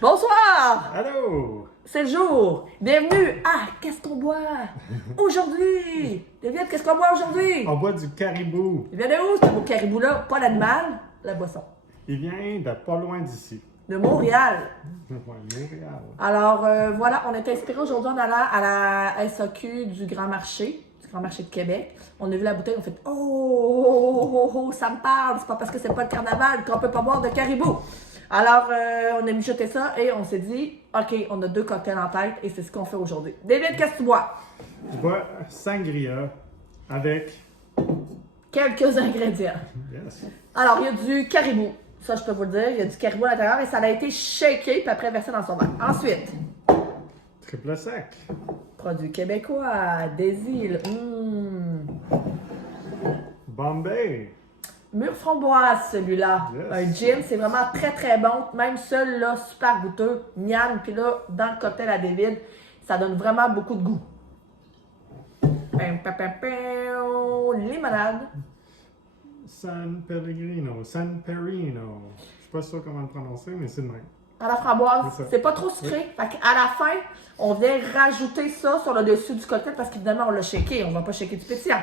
Bonsoir! Allô! C'est le jour! Bienvenue à Qu'est-ce qu'on boit aujourd'hui? David, qu'est-ce qu'on boit aujourd'hui? On boit du caribou. Il vient de où ce beau caribou-là? Pas l'animal, la boisson. Il vient de pas loin d'ici. De Montréal. Ouais, Montréal. Alors voilà, on est inspiré aujourd'hui en allant à la SAQ du Grand Marché de Québec. On a vu la bouteille, on fait oh, ça me parle, c'est pas parce que c'est pas le carnaval qu'on peut pas boire de caribou. Alors, on a mijoté ça et on s'est dit, OK, on a 2 cocktails en tête et c'est ce qu'on fait aujourd'hui. David, qu'est-ce que tu bois? Je bois sangria avec... Quelques ingrédients. Yes. Alors, il y a du caribou. Ça, je peux vous le dire. Il y a du caribou à l'intérieur et ça a été shaké puis après versé dans son verre. Ensuite, Triple sec. produit québécois, des îles. Bombay. Mûre framboise, celui-là. Yes. Un gin, c'est vraiment très très bon. Même seul, là, super goûteux. Miam, puis là, dans le cocktail à David, ça donne vraiment beaucoup de goût. Limonade. San Pellegrino. San Perino. Je suis pas sûr comment le prononcer, mais c'est le même. À la framboise, C'est ça. c'est pas trop sucré. Fait qu'à la fin, on vient rajouter ça sur le dessus du cocktail parce qu'évidemment, on l'a shaké. On va pas shaker du pétillant.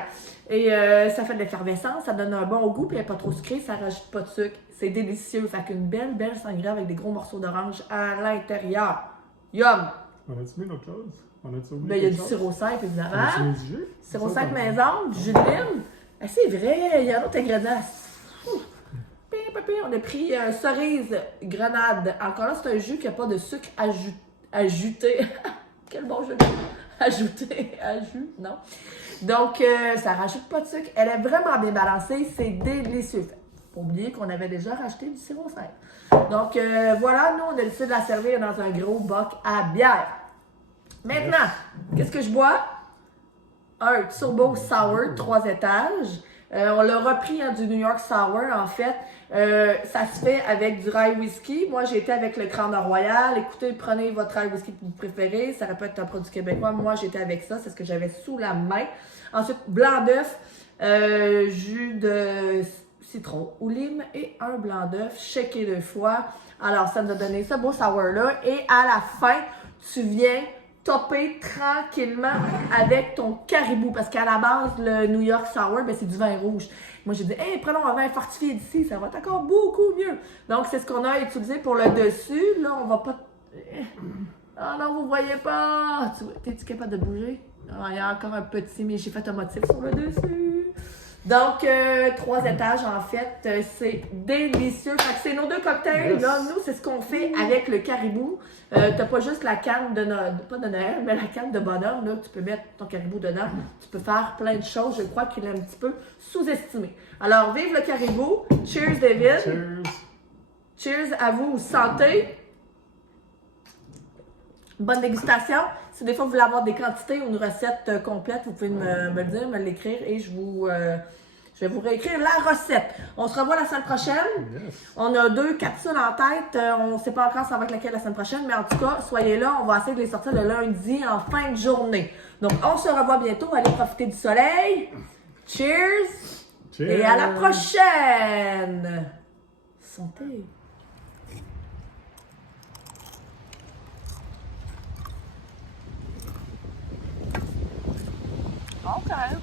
Et ça fait de l'effervescence, ça donne un bon goût, puis elle n'est pas trop sucré, ça rajoute pas de sucre. C'est délicieux. Fait qu'une belle sangria avec des gros morceaux d'orange à l'intérieur. Yum! On a-tu mis d'autres choses? On a-tu oublié Ben, il y a du quelque chose? sirop 5, On a-tu évidemment. mis du jus? Sirop Ça, 5 ça va. maison, du jus de lime. Ah, c'est vrai, il y a un autre ingrédient. Ouh. On a pris cerise grenade. Encore là, c'est un jus qui n'a pas de sucre ajouté. Quel bon jeu de mots. Ajouté, non. Donc, ça rajoute pas de sucre. Elle est vraiment bien balancée. C'est délicieux. Faut pas oublier qu'on avait déjà racheté du sirop 5. Donc, voilà, nous, on a décidé de la servir dans un gros boc à bière. Maintenant, qu'est-ce que je bois? Un Turbo Sour, 3 étages. On l'a repris du New York Sour, en fait. Ça se fait avec du rye whisky. Moi, j'ai été avec le Grand Royal. Écoutez, prenez votre rye whisky que vous préférez. Ça peut être un produit québécois. Moi, j'étais avec ça. C'est ce que j'avais sous la main. Ensuite, blanc d'œuf, jus de citron ou lime et un blanc d'œuf shaké 2 fois. Alors, ça nous a donné ce beau sour-là. Et à la fin, tu viens topper tranquillement avec ton caribou. Parce qu'à la base, le New York Sour, ben, c'est du vin rouge. Moi, j'ai dit, hey, prenons un vin fortifié d'ici, ça va être encore beaucoup mieux. Donc, c'est ce qu'on a utilisé pour le dessus. Là, on va pas. Ah non, vous voyez pas. T'es-tu capable de bouger? Ah, il y a encore un petit, mais j'ai fait un motif sur le dessus. Donc, 3 étages, en fait, c'est délicieux. Fait que c'est nos 2 cocktails. Yes. Là, nous, c'est ce qu'on fait avec le caribou. T'as pas juste la canne de Noël, pas de Noël, mais la canne de bonhomme. Là, tu peux mettre ton caribou dedans. Tu peux faire plein de choses. Je crois qu'il est un petit peu sous-estimé. Alors, vive le caribou. Cheers, David. Cheers. Cheers à vous. Santé. Bonne dégustation. Si des fois vous voulez avoir des quantités ou une recette complète, vous pouvez me le dire, me l'écrire et je vais vous réécrire la recette. On se revoit la semaine prochaine. Yes. On a 2 capsules en tête. On ne sait pas encore ça va être laquelle la semaine prochaine, mais en tout cas, soyez là. On va essayer de les sortir le lundi en fin de journée. Donc, on se revoit bientôt. Allez profiter du soleil. Cheers! Cheers. Et à la prochaine! Santé! Okay.